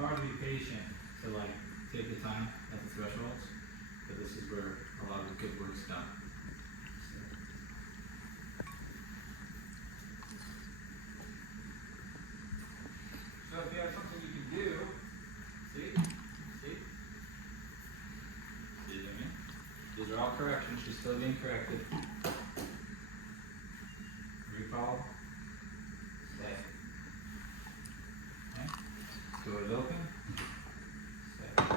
hard to be patient to like take the time at the thresholds, but this is where a lot of the good work's done. So if you have something you can do, see? See what I mean? These are all corrections, she's still being corrected. Recall. Stay. Okay. Door is open. Stay.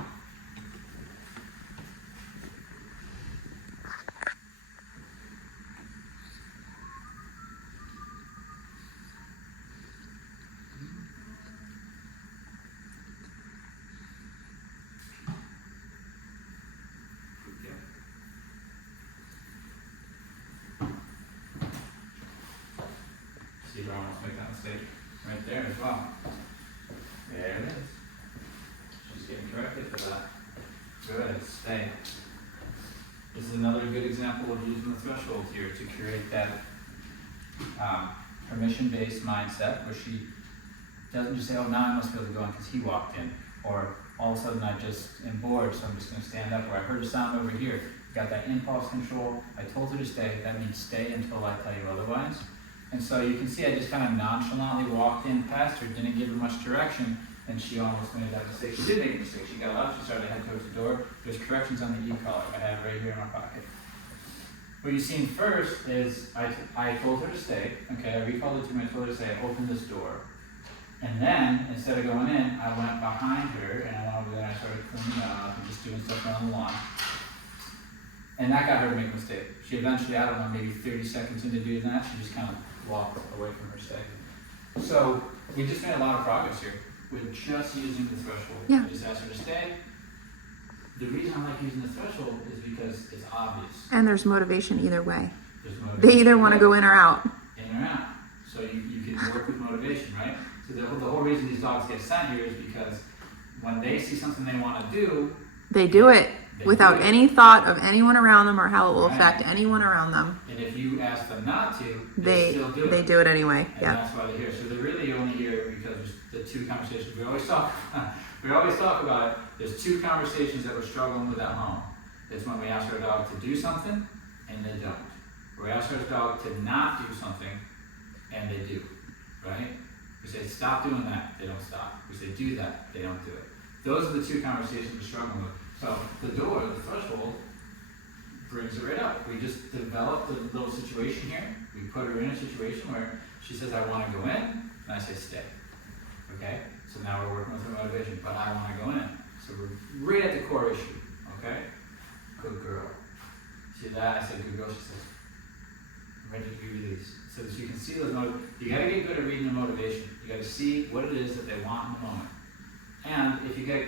See if I almost make that mistake right there as well. There it is. She's getting corrected for that. Good, stay. This is another good example of using the threshold here to create that permission-based mindset where she doesn't just say, oh, now I must be able to go in because he walked in. Or all of a sudden I just am bored, so I'm just going to stand up. Or I heard a sound over here. Got that impulse control. I told her to stay. That means stay until I tell you otherwise. And so you can see I just kind of nonchalantly walked in past her, didn't give her much direction, and she almost made that mistake. She did make a mistake. She got up, she started to head towards the door. There's corrections on the e-collar I have right here in my pocket. What you've seen first is I told her to stay. Okay, I recalled it to me. I told her to say, open this door. And then, instead of going in, I went behind her, and I went over there and I started cleaning up and just doing stuff around the lawn. And that got her to make a mistake. She eventually, I don't know, maybe 30 seconds into doing that, she just kind of walk away from her stay. So we just made a lot of progress here with just using the threshold. Yeah. I just asked her to stay. The reason I like using the threshold is because it's obvious. And there's motivation either way. There's motivation. They either want to go in or out. In or out. So you can work with motivation, right? So the whole reason these dogs get sent here is because when they see something they want to do, They do it without any thought of anyone around them or how it will Right. affect anyone around them. And if you ask them not to, They still do it. they do it anyway. And Yeah. that's why they're here. So they're really only here because there's the two conversations we always talk. We always talk about it. There's two conversations that we're struggling with at home. It's when we ask our dog to do something and they don't. We ask our dog to not do something and they do. Right? We say stop doing that. They don't stop. We say do that. They don't do it. Those are the two conversations we're struggling with. So the door, the threshold, brings it right up. We just developed a little situation here. We put her in a situation where she says, I want to go in, and I say, stay. Okay? So now we're working with her motivation, but I want to go in. So we're right at the core issue. Okay? Good girl. See that? I said, good girl. She says, I'm ready to be released. So that you can see those you got to get good at reading the motivation. You got to see what it is that they want in the moment. And if you get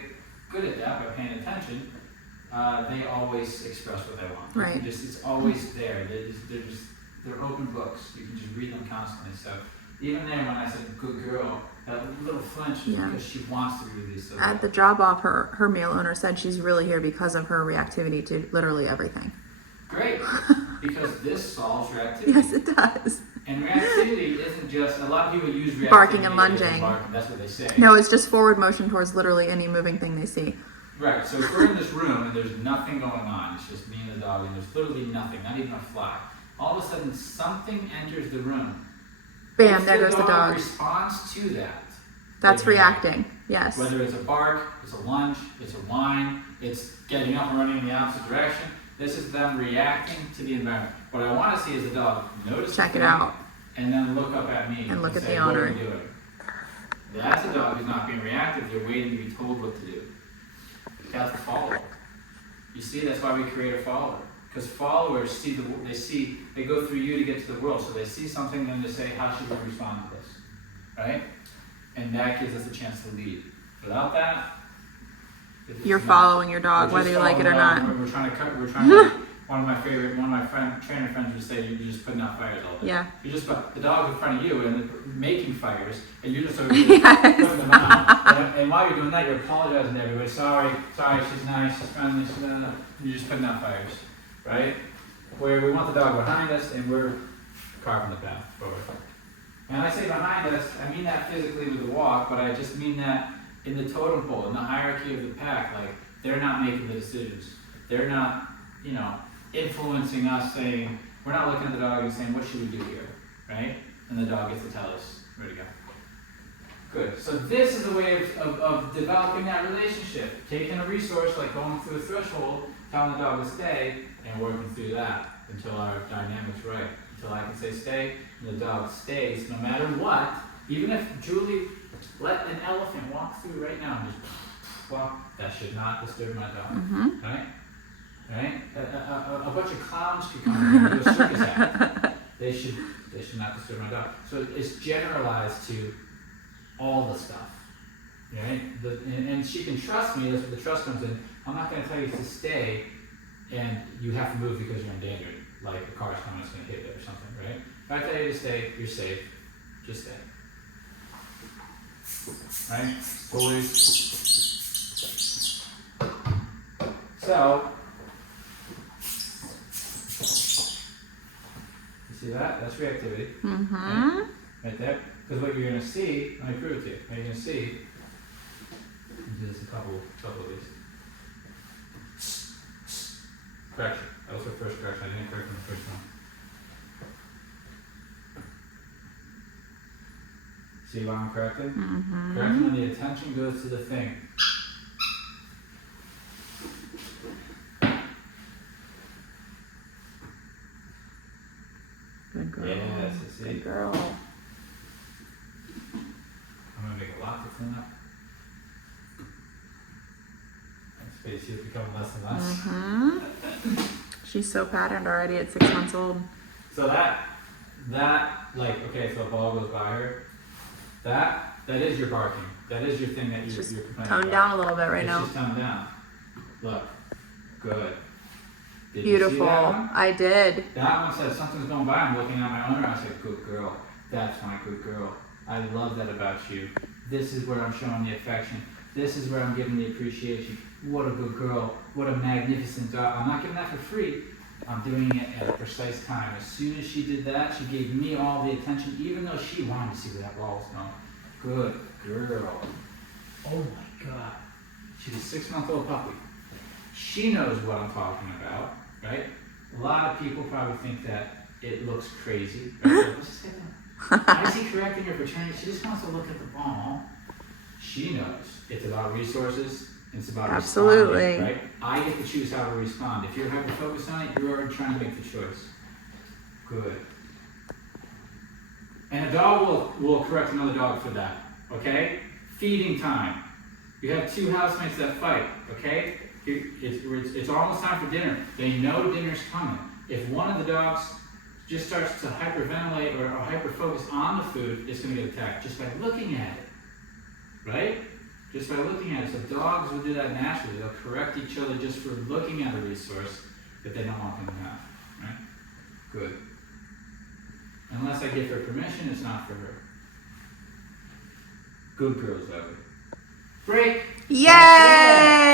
good at that by paying attention, they always express what they want. Right. It's always there. They're open books. You can just read them constantly. So even there, when I said good girl, that little flinch is because she wants to be released. So At the drop off, her male owner said she's really here because of her reactivity to literally everything. Great, because this solves reactivity. Yes, it does. And reactivity isn't just, a lot of people use reactivity Barking and as lunging. barking, that's what they say. No, it's just forward motion towards literally any moving thing they see. Right, so if we're in this room and there's nothing going on, it's just me and the dog, and there's literally nothing, not even a fly. All of a sudden, something enters the room. Bam, If there goes the dog. responds to that. That's they reacting. Yes. Whether it's a bark, it's a lunge, it's a whine, it's getting up and running in the opposite direction, this is them reacting to the environment. What I want to see is the dog notice Check the it thing, out. and then look up at me And look at say, the what owner. are we doing? That's a dog who's not being reactive, they're waiting to be told what to do. That's a follower. You see, that's why we create a follower. Because followers see they go through you to get to the world. So they see something and they say, how should we respond to this? Right? And that gives us a chance to lead. Without that, You're following your dog, we're whether just you like it or following not. the dog. We're trying to, one of my trainer friends would say, you're just putting out fires all day. Yeah. You just put the dog in front of you and making fires, and you're just over Yes. putting them out. And while you're doing that, you're apologizing to everybody. Sorry, she's nice, she's friendly, you're just putting out fires, right? Where we want the dog behind us, and we're carving the path forward. And I say behind us, I mean that physically with the walk, but I just mean that in the totem pole, in the hierarchy of the pack, like, they're not making the decisions. They're not, you know, influencing us saying, we're not looking at the dog and saying, what should we do here, right? And the dog gets to tell us where to go. Good. So this is a way of developing that relationship. Taking a resource, like going through a threshold, telling the dog to stay, and working through that until our dynamic's right. Until I can say stay, and the dog stays no matter what. Even if Julie let an elephant walk through right now and just walk, that should not disturb my dog. Right? Right? A bunch of clowns could come in and do a circus act. They should not disturb my dog. So it's generalized to all the stuff. Right? And she can trust me. That's where the trust comes in. I'm not going to tell you to stay and you have to move because you're endangered. Like a car's coming, it's going to hit you or something, right? If I tell you to stay, you're safe. Just stay. Right? Always. So, you see that? That's reactivity. Right there. Because what you're going to see, let me prove it to you. What you're going to see, do this a couple of these. Correction. That was her first correction. I didn't correct on the first one. See why I'm correcting? Correcting when the attention goes to the thing. Good girl. Yes, I see. Good girl. I'm going to make a lot to clean up. Space is becoming less and less. She's so patterned already at 6 months old. So that like, okay, so a ball goes by her. That is your barking. That is your thing that you're complaining about. Toned down a little bit right now. It's just toned down. Look, good. Did Beautiful. You see that one? I did. That one said something's going by. I'm looking at my owner. I said, good girl. That's my good girl. I love that about you. This is where I'm showing the affection. This is where I'm giving the appreciation. What a good girl. What a magnificent dog. I'm not giving that for free. I'm doing it at a precise time. As soon as she did that, she gave me all the attention, even though she wanted to see where that ball was going. Good girl. Oh my God. She's a 6-month-old puppy. She knows what I'm talking about, right? A lot of people probably think that it looks crazy. Right? Let's just get them. I see correcting her for training. She just wants to look at the ball. She knows it's about resources. It's about Absolutely. responding, right? I get to choose how to respond. If you're hyper-focused on it, you're already trying to make the choice. Good. And a dog will correct another dog for that, okay? Feeding time. You have 2 housemates that fight, okay? It's almost time for dinner. They know dinner's coming. If one of the dogs just starts to hyperventilate or hyper-focus on the food, it's going to get attacked just by looking at it, right? Just by looking at it. So dogs will do that naturally. They'll correct each other just for looking at a resource that they don't want them to have, right? Good. Unless I give her permission, it's not for her. Good girls, Zoe. Break! Yay!